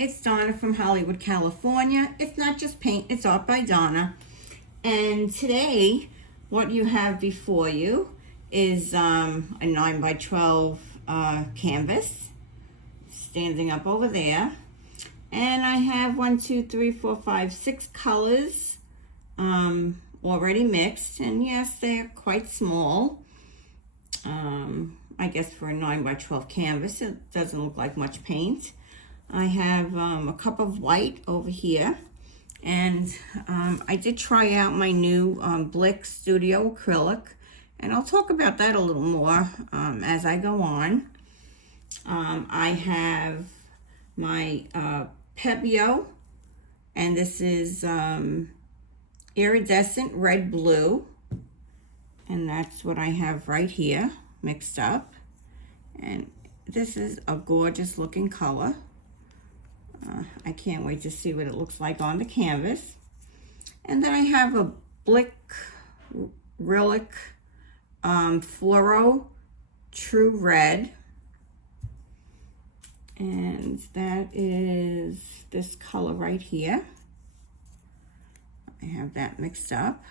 it's Donna from Hollywood, California. It's not just paint, it's art by Donna. And today, what you have before you is a 9 by 12 canvas standing up over there. And I have 6 colors already mixed. And yes, they're quite small. I guess for a 9 by 12 canvas, it doesn't look like much paint. I have a cup of white over here, and I did try out my new Blick Studio acrylic, and I'll talk about that a little more as I go on. I have my pebeo, and this is iridescent red blue, and that's what I have right here mixed up. And this is a gorgeous looking color. I can't wait to see what it looks like on the canvas. And then I have a blick acrylic fluoro true red, and that is this color right here. I have that mixed up.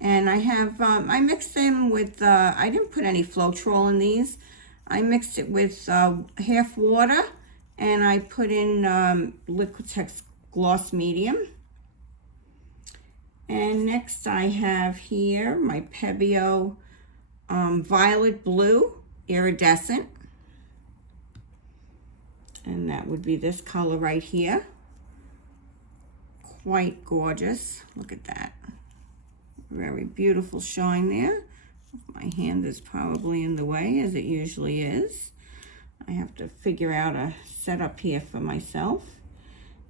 And I have, I mixed them with, I didn't put any floetrol in these. I mixed it with half water, and I put in Liquitex Gloss Medium. And next I have here my pebeo Violet Blue Iridescent. And that would be this color right here. Quite gorgeous. Look at that. Very beautiful shine there. My hand is probably in the way, as it usually is. I have to figure out a setup here for myself.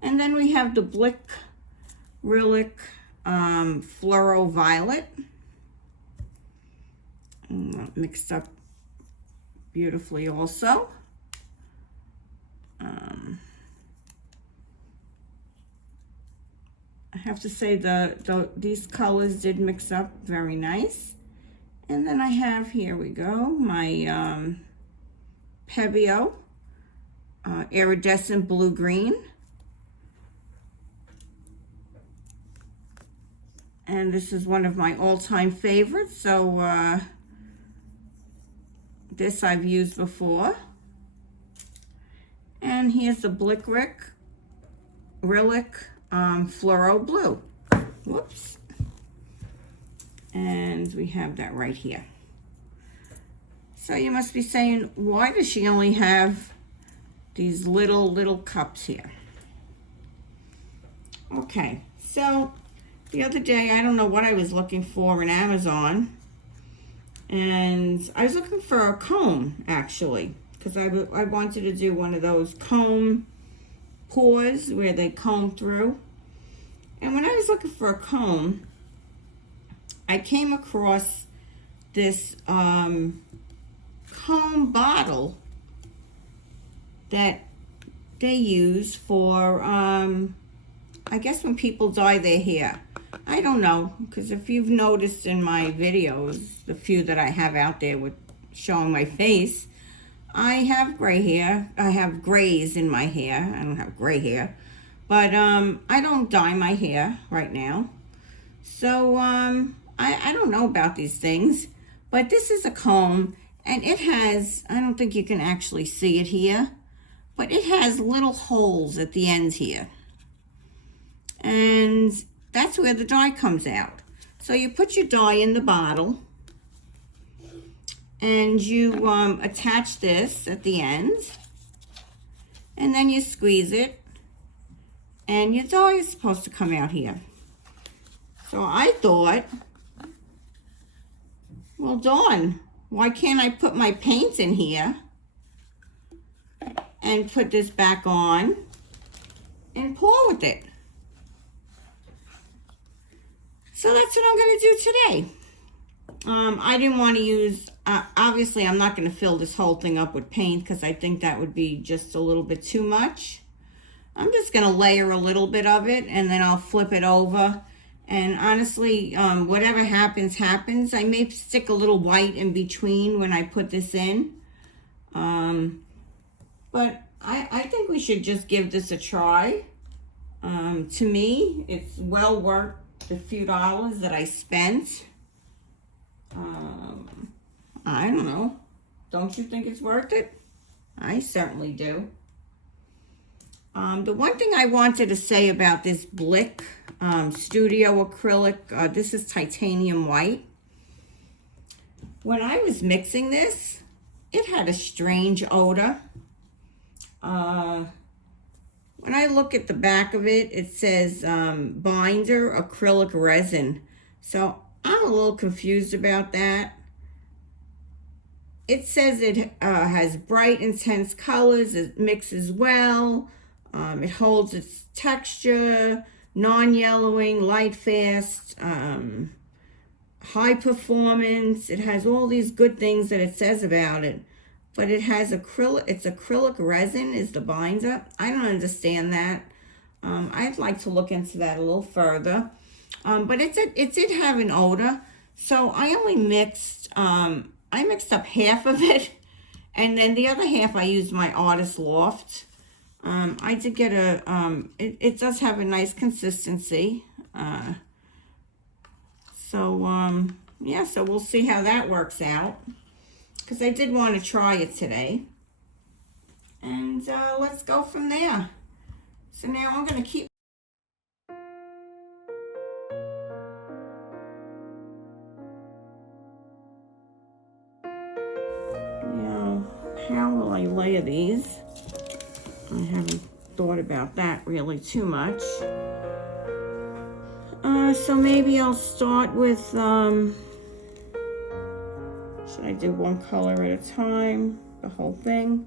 And then we have the Blick Acrylic Fluoro Violet. Mixed up beautifully also. I have to say these colors did mix up very nice. And then I have, here we go, my pebeo iridescent blue green. And this is one of my all-time favorites, so this I've used before. And here's the Blick Acrylic Fluoro Blue. Whoops. And we have that right here. So you must be saying, why does she only have these little cups here? Okay, so the other day, I don't know what I was looking for in Amazon, and I was looking for a comb, actually, because I wanted to do one of those comb pours where they comb through. And when I was looking for a comb, I came across this comb bottle that they use for, I guess when people dye their hair. I don't know, because if you've noticed in my videos, the few that I have out there with showing my face, I have gray hair. I have grays in my hair. I don't have gray hair. But I don't dye my hair right now. So I don't know about these things. But this is a comb, and it has, I don't think you can actually see it here, but it has little holes at the ends here. And that's where the dye comes out. So you put your dye in the bottle, and you attach this at the end, and then you squeeze it, and your dye is supposed to come out here. So I thought, well, darn, why can't I put my paints in here and put this back on and pour with it? So that's what I'm going to do today. I didn't want to use, obviously I'm not going to fill this whole thing up with paint because I think that would be just a little bit too much. I'm just going to layer a little bit of it, and then I'll flip it over. And honestly, whatever happens, happens. I may stick a little white in between when I put this in. But I think we should just give this a try. To me, it's well worth the few dollars that I spent. I don't know. Don't you think it's worth it? I certainly do. The one thing I wanted to say about this Blick Studio Acrylic, this is titanium white. When I was mixing this, it had a strange odor. When I look at the back of it, it says binder acrylic resin. So I'm a little confused about that. It says it has bright, intense colors. It mixes well. It holds its texture, non-yellowing, light fast, high performance. It has all these good things that it says about it. But it has acrylic, it's acrylic resin is the binder. I don't understand that. I'd like to look into that a little further. But it did have an odor. So I only mixed, I mixed up half of it. And then the other half I used my Artist Loft. I did get it does have a nice consistency. Yeah, so we'll see how that works out. Because I did want to try it today. And let's go from there. So now I'm going to keep. Now, how will I layer these? I haven't thought about that really too much. So maybe I'll start with, should I do one color at a time, the whole thing?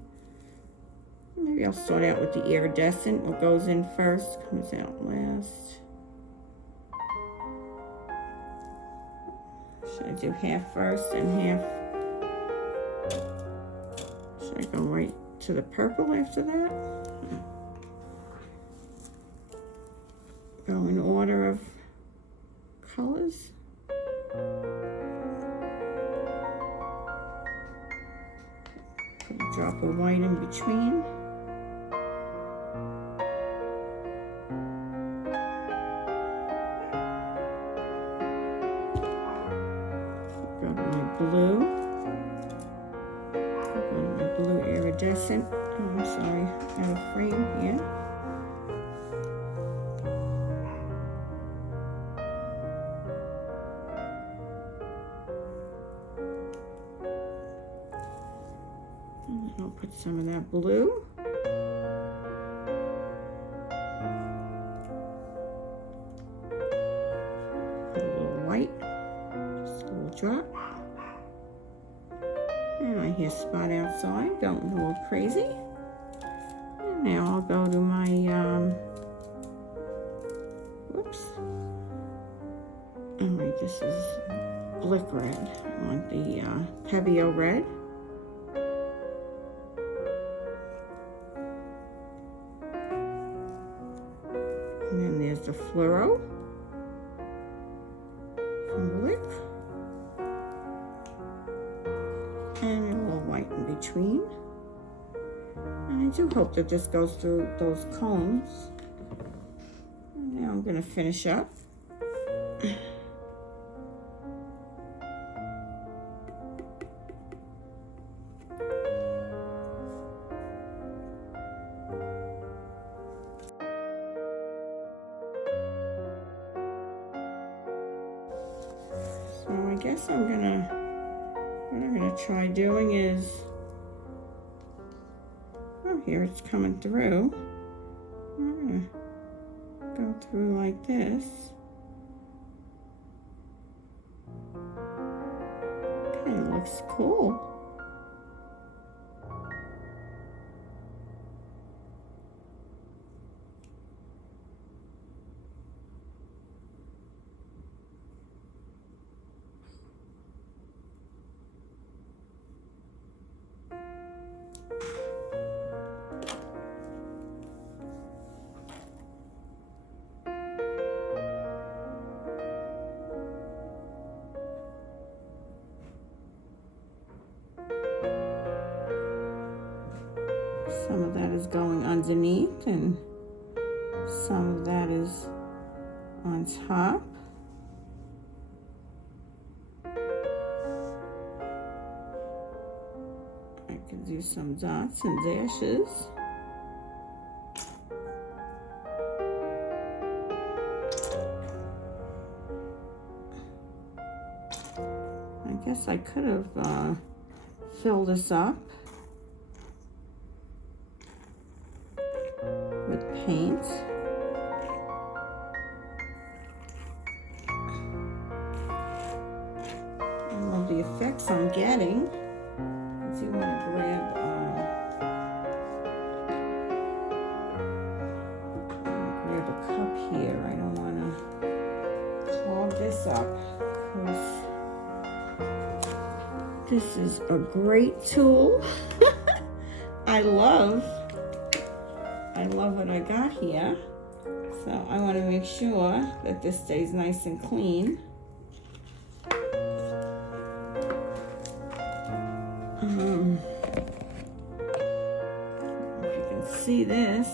Maybe I'll start out with the iridescent. What goes in first comes out last. Should I do half first and half? Should I go right to the purple after that? Go in order of colors. Put a drop of white in between. Go to my blue. Go to my blue iridescent. Oh, I'm sorry, out of frame here. I'll put some of that blue. Put a little white, just a little drop. And I hear Spot outside going a little crazy. And now I'll go to my, whoops. All right, this is Blick red. I want the pebeo red. And then there's the fluoro from Blick. And a little white in between. And I do hope that this goes through those combs. And now I'm going to finish up. So I guess what I'm gonna try doing is, oh, here it's coming through. I'm gonna go through like this. Okay, it looks cool. Some of that is going underneath and some of that is on top. I could do some dots and dashes. I guess I could have filled this up with paint. I love the effects I'm getting. I do want to grab a cup here. I don't want to clog this up because this is a great tool. I love what I got here. So I want to make sure that this stays nice and clean. If you can see this.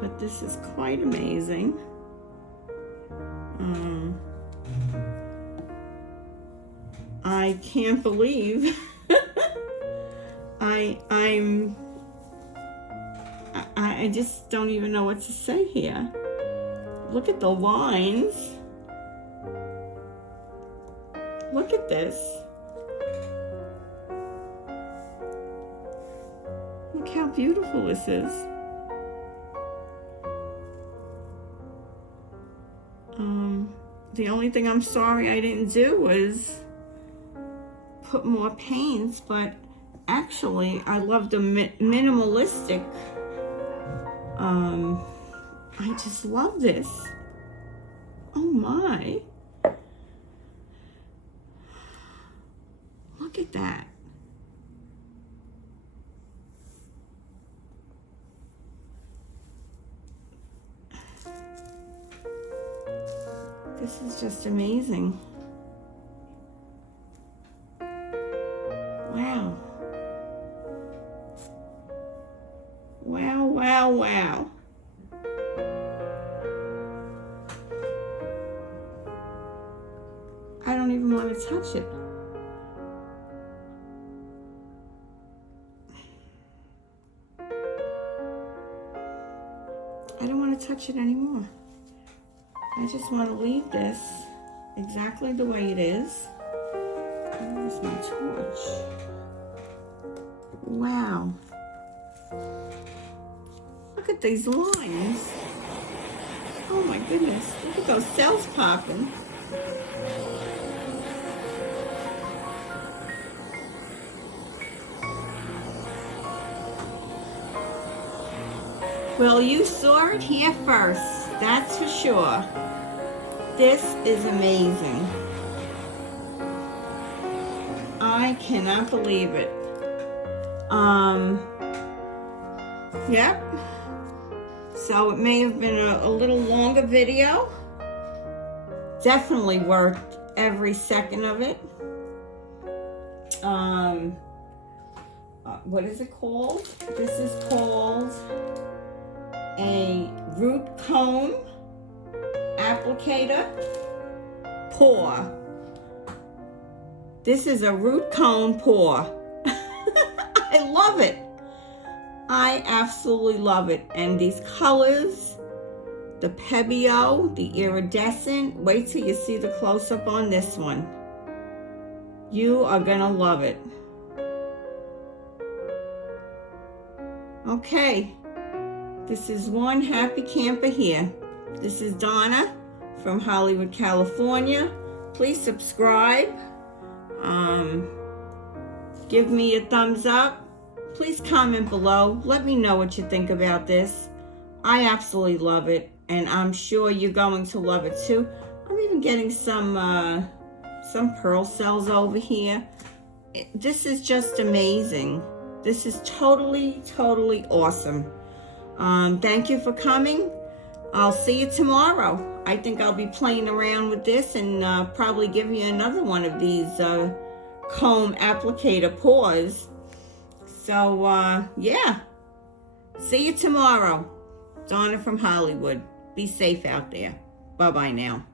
But this is quite amazing. I can't believe I just don't even know what to say here. Look at the lines. Look at this. Look how beautiful this is. The only thing I'm sorry I didn't do was put more paints, but actually I love the minimalistic. I just love this. Oh my. Look at that. This is just amazing. Wow. Wow, wow, wow. I don't even want to touch it. I don't want to touch it anymore. I just want to leave this exactly the way it is. Where's my torch? Wow. Look at these lines. Oh my goodness. Look at those cells popping. Well, you saw it here first. That's for sure. This is amazing. I cannot believe it. Yep. So it may have been a little longer video. Definitely worth every second of it. What is it called? This is called a root comb applicator pour. This is a root comb pour. I love it. I absolutely love it. And these colors, the pebeo, the iridescent, wait till you see the close-up on this one. You are gonna love it. Okay. This is one happy camper here. This is Donna from Hollywood, California. Please subscribe. Give me a thumbs up. Please comment below. Let me know what you think about this. I absolutely love it, and I'm sure you're going to love it too. I'm even getting some pearl cells over here. This is just amazing. This is totally awesome. Thank you for coming. I'll see you tomorrow. I think I'll be playing around with this and probably give you another one of these comb applicator paws. So yeah, see you tomorrow. Donna from Hollywood. Be safe out there. Bye-bye now.